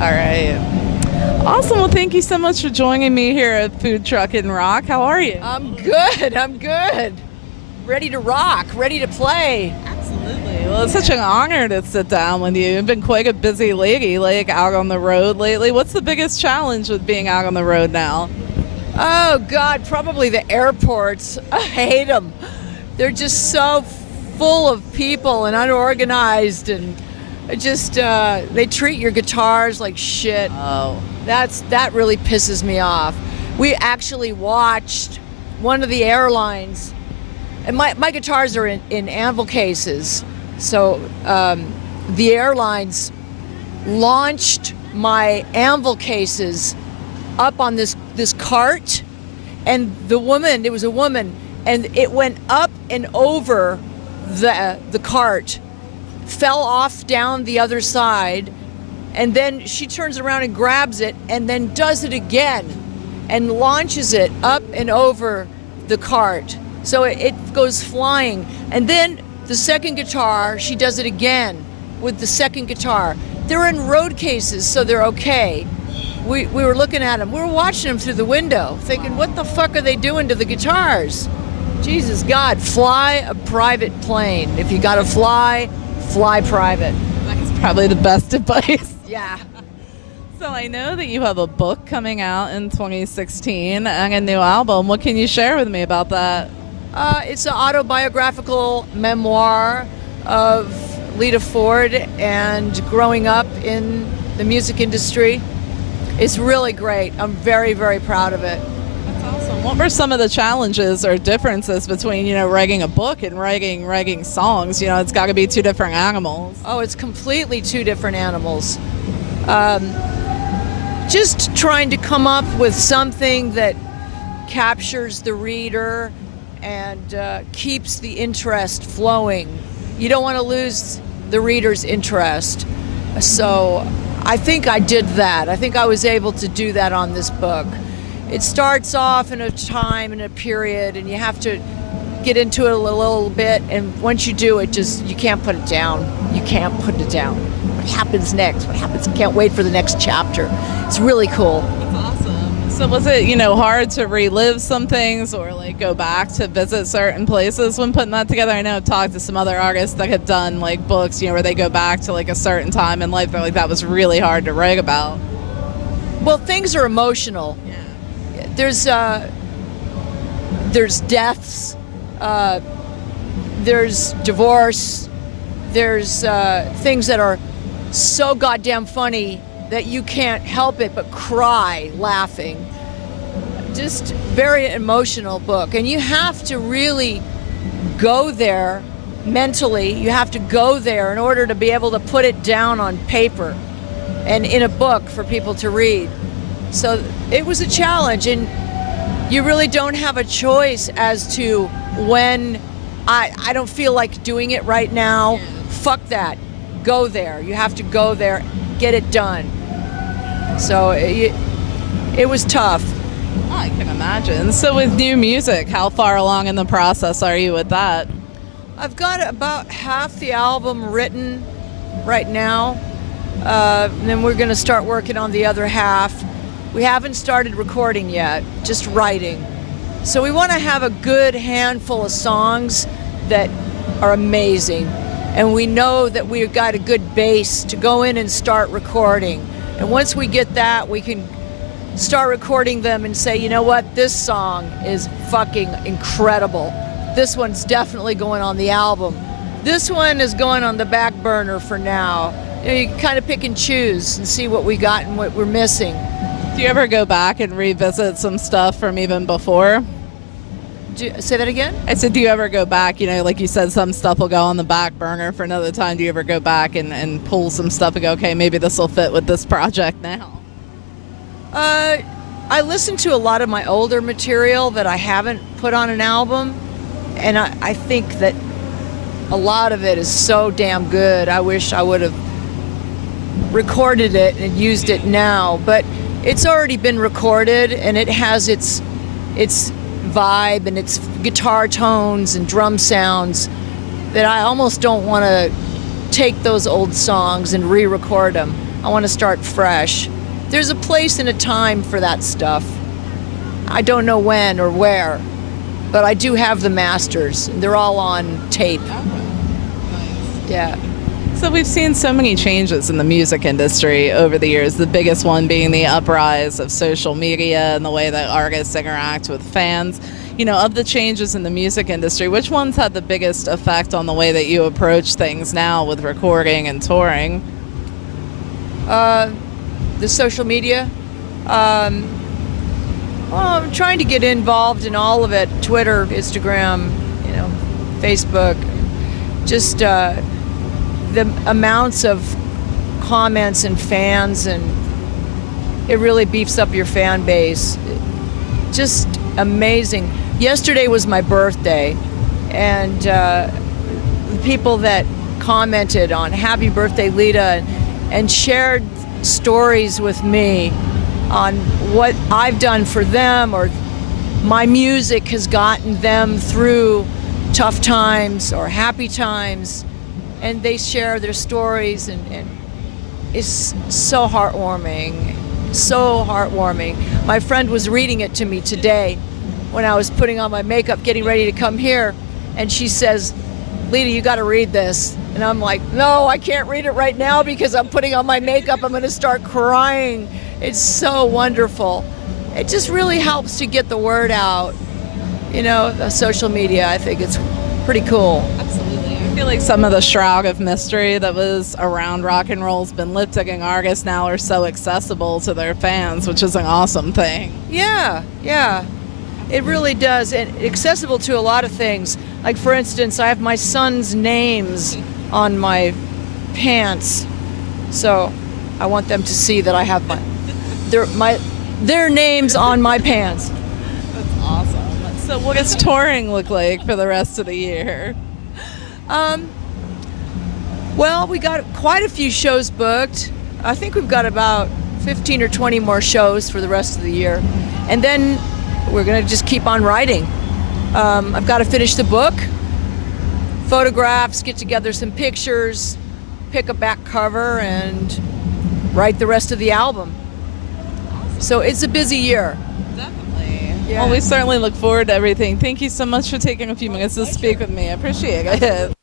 All right. Awesome. Well, thank you so much for joining me here at Food Truck Rock. How are you? I'm good. I'm good. Ready to rock. Ready to play. Absolutely. Well, it's such an honor to sit down with you. You've been quite a busy lady, like out on the road lately. What's the biggest challenge with being out on the road now? Oh, God, probably the airports. I hate them. They're just so full of people and unorganized, and just they treat your guitars like shit. Oh. That really pisses me off. We actually watched one of the airlines, and my guitars are in anvil cases, so the airlines launched my anvil cases up on this cart, and it was a woman, and it went up and over the cart, fell off down the other side, and then she turns around and grabs it and then does it again and launches it up and over the cart. So it goes flying. And then the second guitar, she does it again with the second guitar. They're in road cases, so they're okay. We were looking at them. We were watching them through the window, thinking, what the fuck are they doing to the guitars? Jesus God, fly a private plane. If you gotta fly private. That's probably the best advice. Yeah. So I know that you have a book coming out in 2016 and a new album. What can you share with me about that? It's an autobiographical memoir of Lita Ford and growing up in the music industry. It's really great. I'm very, very proud of it. That's awesome. What were some of the challenges or differences between, writing a book and writing songs? It's got to be two different animals. Oh, it's completely two different animals. Just trying to come up with something that captures the reader and keeps the interest flowing. You don't want to lose the reader's interest. So I think I did that. I think I was able to do that on this book. It starts off in a time, in a period, and you have to get into it a little bit, and once you do it, you can't put it down. You can't put it down. What happens next? What happens? Can't wait for the next chapter. It's really cool. That's awesome. So was it, hard to relive some things or go back to visit certain places when putting that together? I know I've talked to some other artists that have done books, where they go back to a certain time in life. They're like, that was really hard to write about. Well, things are emotional. Yeah. There's deaths. There's divorce. There's things that are so goddamn funny that you can't help it but cry laughing. Just very emotional book, and you have to really go there mentally. You have to go there in order to be able to put it down on paper and in a book for people to read. So it was a challenge, and you really don't have a choice as to when I don't feel like doing it right now. Fuck that. Go there. You have to go there, get it done. So it was tough. I can imagine. So with new music, how far along in the process are you with that? I've got about half the album written right now. And then we're going to start working on the other half. We haven't started recording yet, just writing. So we want to have a good handful of songs that are amazing. And we know that we've got a good base to go in and start recording. And once we get that, we can start recording them and say, you know what, this song is fucking incredible. This one's definitely going on the album. This one is going on the back burner for now. You kind of pick and choose and see what we got and what we're missing. Do you ever go back and revisit some stuff from even before? Say that again? I said, do you ever go back, like you said, some stuff will go on the back burner for another time. Do you ever go back and pull some stuff and go, okay, maybe this will fit with this project now? I listen to a lot of my older material that I haven't put on an album, and I think that a lot of it is so damn good. I wish I would have recorded it and used it now, but it's already been recorded, and it has its vibe and its guitar tones and drum sounds that I almost don't want to take those old songs and re-record them. I want to start fresh. There's a place and a time for that stuff. I don't know when or where, but I do have the masters. They're all on tape. Yeah. So we've seen so many changes in the music industry over the years, the biggest one being the uprise of social media and the way that artists interact with fans. You know, of the changes in the music industry, which ones had the biggest effect on the way that you approach things now with recording and touring? The social media. Well, I'm trying to get involved in all of it. Twitter, Instagram, Facebook. Just the amounts of comments and fans, and it really beefs up your fan base. Just amazing. Yesterday was my birthday, and the people that commented on Happy Birthday, Lita, and shared stories with me on what I've done for them, or my music has gotten them through tough times or happy times, and they share their stories, and it's so heartwarming, so heartwarming. My friend was reading it to me today when I was putting on my makeup, getting ready to come here, and she says, Lita, you got to read this. And I'm like, no, I can't read it right now because I'm putting on my makeup. I'm going to start crying. It's so wonderful. It just really helps to get the word out. Social media, I think it's pretty cool. Absolutely. I feel like some of the shroud of mystery that was around rock and roll's been lifted, and artists now are so accessible to their fans, which is an awesome thing. Yeah. It really does, and accessible to a lot of things. Like, for instance, I have my son's names on my pants, so I want them to see that I have their names on my pants. That's awesome. So what does touring look like for the rest of the year? Well, we got quite a few shows booked. I think we've got about 15 or 20 more shows for the rest of the year. And then we're going to just keep on writing. I've got to finish the book, photographs, get together some pictures, pick a back cover, and write the rest of the album. So it's a busy year. Definitely. Yeah. Well, we certainly look forward to everything. Thank you so much for taking a few minutes to speak with me. I appreciate it.